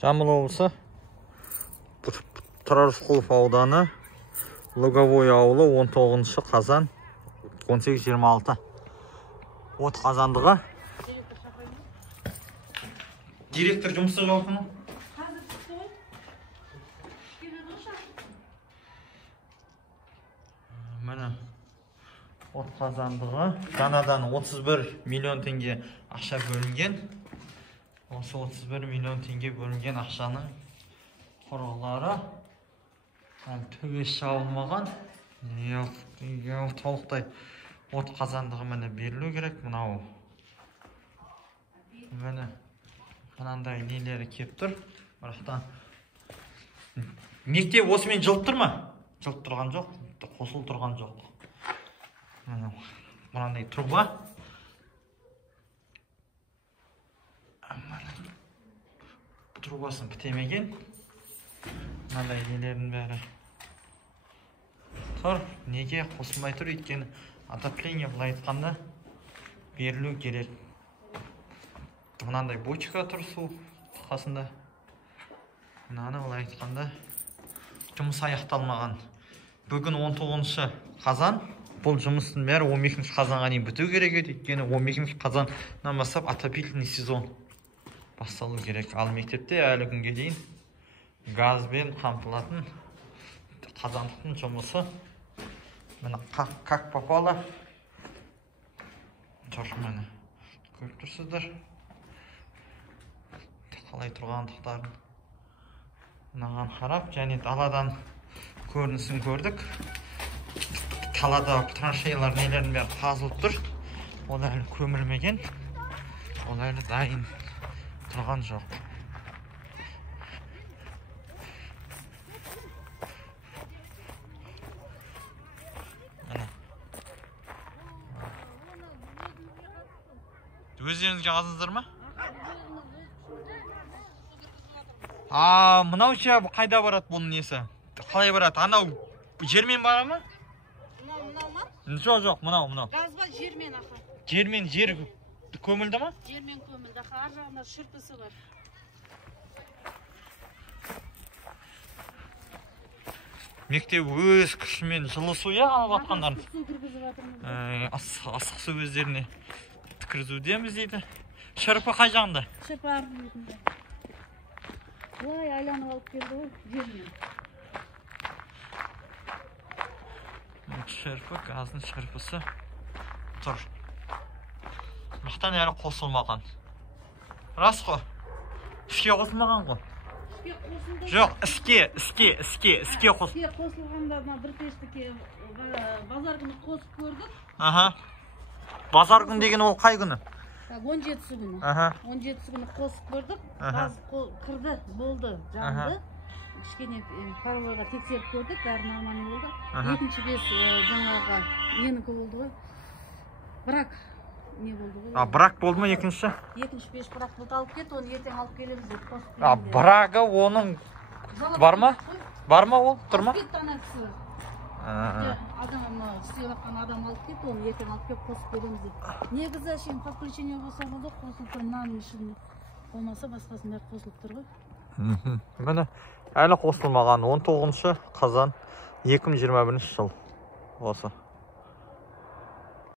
Жамбыл облысы Тұрар Рысқұлов ауданы Луговой ауылы 19 қазан 18-26. От қазандығы. Директор жұмысы жалпы ма? Міне от қазандығы. Жаңадан 31 миллион теңге ақша бөлінген. Осы 31 миллион теңге бөлінген ақшаның құрылғылары төбесі жабылмаған. Толықтай от қазандығы міне берілу керек. Мынау міне мынандай нелері кеп тұр. Бірақтан мектеп осымен жылып тұр ма? Жылып тұрған жоқ, қосылып тұрған жоқ. Мынандай труба. Трубасын бітемеген. Мынандай нелердің бәрі тұр. Неге қосылмай тұр? Өйткені отопление былай айтқанда берілу керек. Мынандай бочка тұр су қасында. Мынаны былай айтқанда жұмыс аяқталмаған. Бүгін 19 қазан. Бұл жұмыстың бәрі 12 қазанға дейін біту керек еді. Өйткені 12 қазаннан бастап отопительный сезон басталу керек. Ал мектепте әлі күнге дейін газбен қамтылатын қазандықтың жұмысы міне как попало тұр. Міне көріп тұрсыздар қалай тұрғандықтарын. Мынаған қарап, және даладан көрінісін көрдік. Қалада траншейлар нелердің бәрі қазылып тұр. Ол әлі көмілмеген. Ол әлі дайын тұрған жоқ. Өздеріңізге қаздыңыздар ма? Мынау ше қайда барады бұның несі? Қалай барады? Анау жермен бара ма? Мынау ма? Жоқ, мынау. Газ ба жермен аха. Жермен жер көмілді ма? Жермен көмілді аха. Ар жағында шырпысы бар. Мектеп өз күшімен жылы су алып атқандар. Су кіргізіп жатырмыз. Астық су өздеріне кіргізудеміз дейді. Шырпы қай жағында? Шырпы ар бетінде. Ой, айланып алып келді ғой жермен. Шырпы, газдың шырпысы тұр. Мақтан әлі қосылмаған. Рас қой? Іске қосылмаған ғой? Жоқ, іске қос. Іске қосылғанда бір пештіке базар күні қосып көрдік. Базар күні деген ол қай күні? 17-сі күні. 17-сі күні қосып көрдік. Газ кірді, болды, жанды. Кішкене паралойға тексеріп көрдік, бәрін аман болды. Екінші бес жаңағы менікі болды ғой. Бірақ не болды ғой? Бірақ болды ма екінші? Екінші пеш бірақ бұлт алып кет, оны ертең алып келеміз деп қосып көрдік. Бірағы оның бар ма? Бар ма ол? Тұр ма? Кетті ана кісі. Адам істеп жатқан адам алып кетті, оны ертең алып келіп қосып келеміз деп. Негізі әшейін подключение болса болды, қосылып тұр, мынаның ішінде болмаса басқасының бәрі қосылып тұр ғой. Міне әлі қосылмаған 19 қазан 2021 жыл осы.